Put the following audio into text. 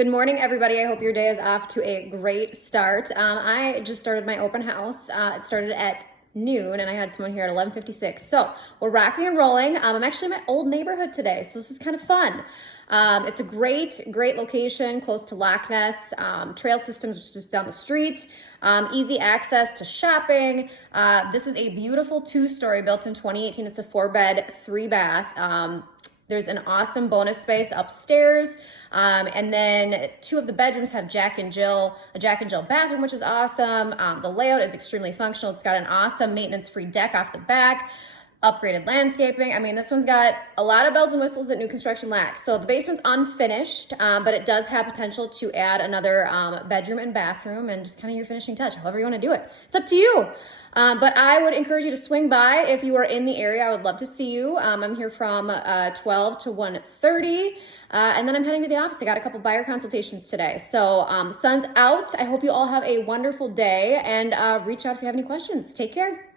Good morning, everybody. I hope your day is off to a great start. I just started my open house. It started at noon and I had someone here at 11:56. So we're rocking and rolling. I'm actually in my old neighborhood today, so this is kind of fun. It's a great location close to Loch Ness. Trail Systems, which is just down the street. Easy access to shopping. This is a beautiful 2-story built in 2018. It's a 4-bed, 3-bath. There's an awesome bonus space upstairs. And then 2 of the bedrooms have a Jack and Jill bathroom, which is awesome. The layout is extremely functional. It's got an awesome maintenance-free deck off the back, upgraded landscaping. I mean, this one's got a lot of bells and whistles that new construction lacks. So the basement's unfinished, but it does have potential to add another bedroom and bathroom and just kind of your finishing touch, however you want to do it. It's up to you. But I would encourage you to swing by if you are in the area. I would love to see you. I'm here from 12 to 1:30, and then I'm heading to the office. I got a couple buyer consultations today. So the sun's out. I hope you all have a wonderful day, and reach out if you have any questions. Take care.